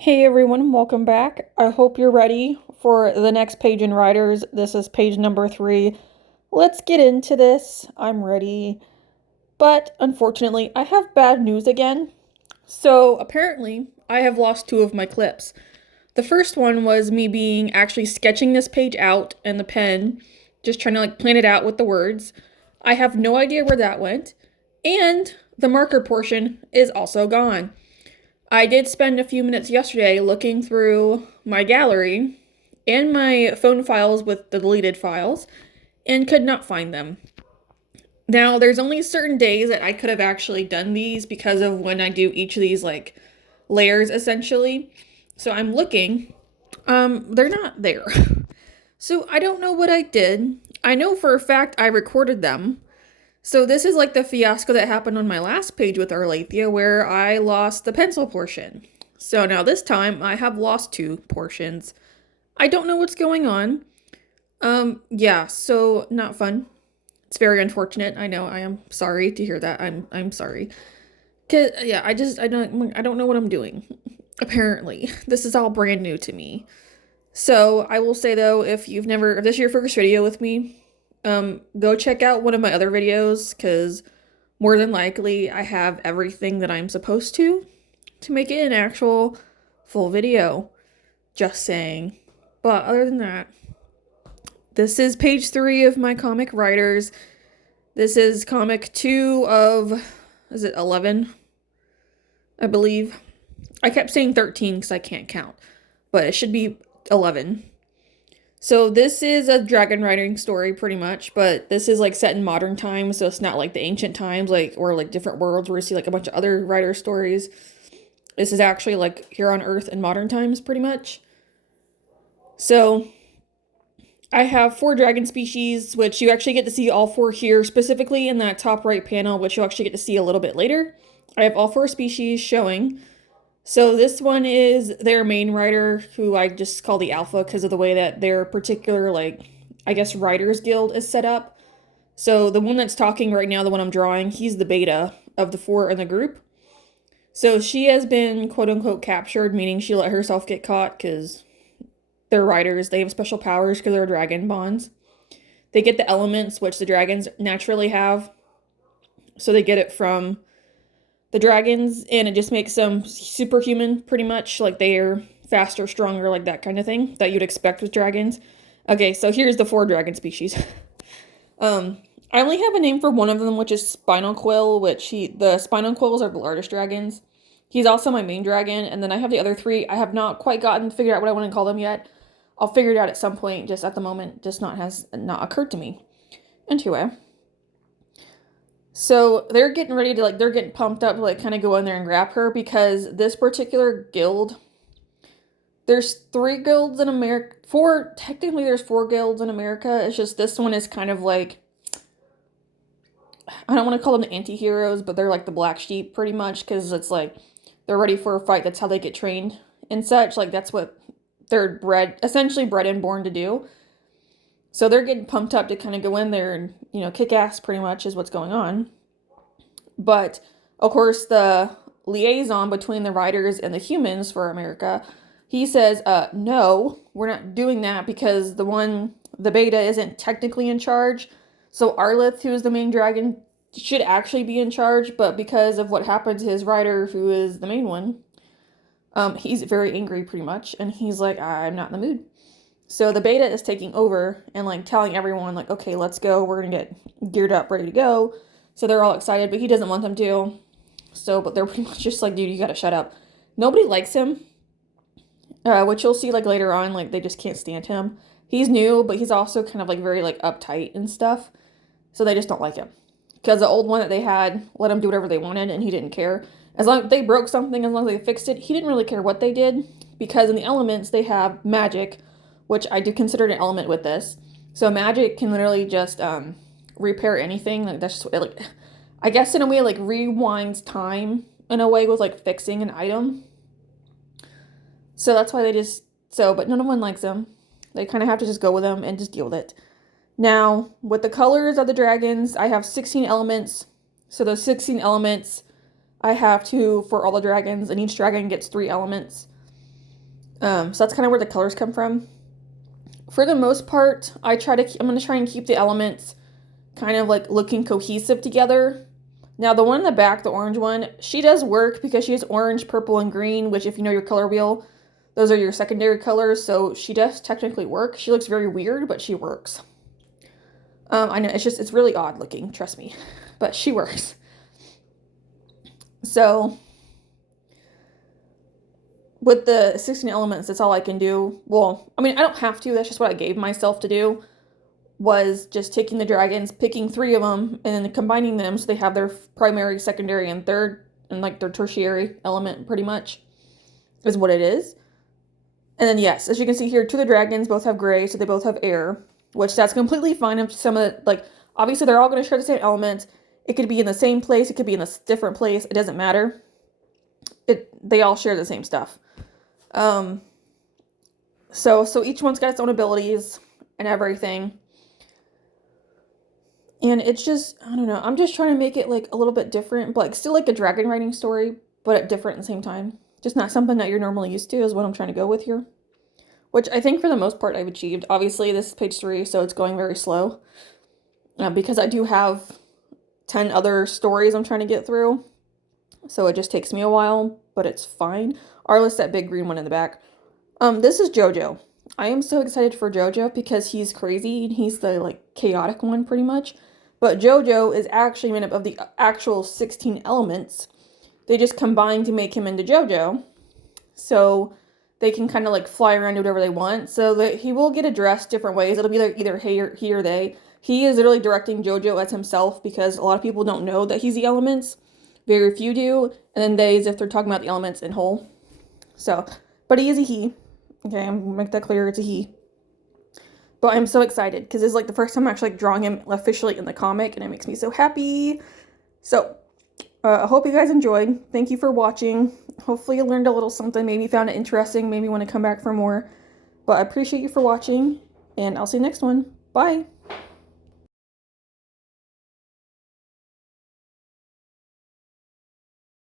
Hey everyone, welcome back. I hope you're ready for the next page in Riders. This is page number 3. Let's get into this. I'm ready. But unfortunately, I have bad news again. So apparently, I have lost 2 of my clips. The first one was me being actually sketching this page out in the pen, just trying to plan it out with the words. I have no idea where that went. And the marker portion is also gone. I did spend a few minutes yesterday looking through my gallery and my phone files with the deleted files and could not find them. Now, there's only certain days that I could have actually done these because of when I do each of these layers essentially. So I'm looking. They're not there. So I don't know what I did. I know for a fact I recorded them. So this is like the fiasco that happened on my last page with Arlathea where I lost the pencil portion. So now this time I have lost 2 portions. I don't know what's going on. Yeah, so not fun. It's very unfortunate. I know. I am sorry to hear that. I'm sorry. 'Cause yeah, I don't know what I'm doing. Apparently, this is all brand new to me. So I will say though, if this is your first video with me, go check out one of my other videos because more than likely I have everything that I'm supposed to make it an actual full video. Just saying. But other than that, this is page 3 of my comic writers. This is comic 2 of, is it 11? I believe. I kept saying 13 because I can't count, but it should be 11. So this is a dragon riding story pretty much, but this is set in modern times, so it's not like the ancient times or different worlds where you see a bunch of other rider stories. This is actually here on Earth in modern times pretty much. So I have 4 dragon species, which you actually get to see all 4 here, specifically in that top right panel, which you'll actually get to see a little bit later. I have all 4 species showing. So this one is their main rider, who I just call the alpha because of the way that their particular, I guess, riders guild is set up. So the one that's talking right now, the one I'm drawing, he's the beta of the 4 in the group. So she has been quote-unquote captured, meaning she let herself get caught because they're riders. They have special powers because they're dragon bonds. They get the elements, which the dragons naturally have. So they get it from the dragons, and it just makes them superhuman, pretty much. They're faster, stronger, that kind of thing that you'd expect with dragons. Okay, so here's the 4 dragon species. I only have a name for one of them, which is Spinal Quill, the Spinal Quills are the largest dragons. He's also my main dragon, and then I have the other 3. I have not quite figured out what I want to call them yet. I'll figure it out at some point, just at the moment, has not occurred to me. Anyway. So they're getting ready to they're getting pumped up to kind of go in there and grab her because this particular guild, there's 3 guilds in America. Technically there's 4 guilds in America. It's just this one is kind of I don't want to call them the anti-heroes, but they're the black sheep pretty much because it's they're ready for a fight. That's how they get trained and such. That's what they're essentially bred and born to do. So they're getting pumped up to kind of go in there and, kick ass pretty much is what's going on. But, of course, the liaison between the riders and the humans for America, he says, no, we're not doing that because the beta isn't technically in charge. So Arleth, who is the main dragon, should actually be in charge, but because of what happened to his rider, who is the main one, he's very angry pretty much, and he's like, I'm not in the mood. So the beta is taking over and telling everyone okay, let's go. We're going to get geared up, ready to go. So they're all excited, but he doesn't want them to. So, but they're pretty much just dude, you got to shut up. Nobody likes him. Which you'll see later on, they just can't stand him. He's new, but he's also kind of very uptight and stuff. So they just don't like him. Because the old one that they had let him do whatever they wanted and he didn't care. As long as they broke something, as long as they fixed it, he didn't really care what they did. Because in the elements, they have magic, which I do consider an element with this. So magic can literally just repair anything. That's just I guess in a way rewinds time in a way with fixing an item. So that's why but none of one likes them. They kind of have to just go with them and just deal with it. Now, with the colors of the dragons, I have 16 elements. So those 16 elements I have for all the dragons, and each dragon gets 3 elements. So that's kind of where the colors come from. For the most part, I'm going to try and keep the elements kind of like looking cohesive together. Now, the one in the back, the orange one, she does work because she has orange, purple, and green, which, if you know your color wheel, those are your secondary colors, so she does technically work. She looks very weird, but she works. I know, it's really odd looking, trust me, but she works. So, with the 16 elements, that's all I can do. Well, I mean, I don't have to, that's just what I gave myself to do, was just taking the dragons, picking 3 of them, and then combining them so they have their primary, secondary, and third, and like their tertiary element, pretty much, is what it is. And then, yes, as you can see here, 2 of the dragons both have gray, so they both have air, which that's completely fine. If some of the, like, obviously they're all going to share the same element. It could be in the same place, it could be in a different place, it doesn't matter. They all share the same stuff. So each one's got its own abilities and everything. And it's just, I don't know, I'm just trying to make it like a little bit different, but like still like a dragon riding story, but different at the same time. Just not something that you're normally used to is what I'm trying to go with here. Which I think for the most part I've achieved. Obviously this is page 3, so it's going very slow. Because I do have 10 other stories I'm trying to get through. So it just takes me a while, but it's fine. Arliss, that big green one in the back. This is JoJo. I am so excited for JoJo because he's crazy and he's the like chaotic one pretty much. But JoJo is actually made up of the actual 16 elements. They just combine to make him into JoJo. So they can kind of like fly around, do whatever they want. So that he will get addressed different ways. It'll be like either he or they. He is literally directing JoJo as himself because a lot of people don't know that he's the elements. Very few do. And then they, as if they're talking about the elements in whole. So, but he is a he. Okay, I'm gonna make that clear. It's a he. But I'm so excited because it's like the first time I'm actually like drawing him officially in the comic, and it makes me so happy. So, I hope you guys enjoyed. Thank you for watching. Hopefully you learned a little something. Maybe you found it interesting. Maybe you want to come back for more. But I appreciate you for watching, and I'll see you next one. Bye!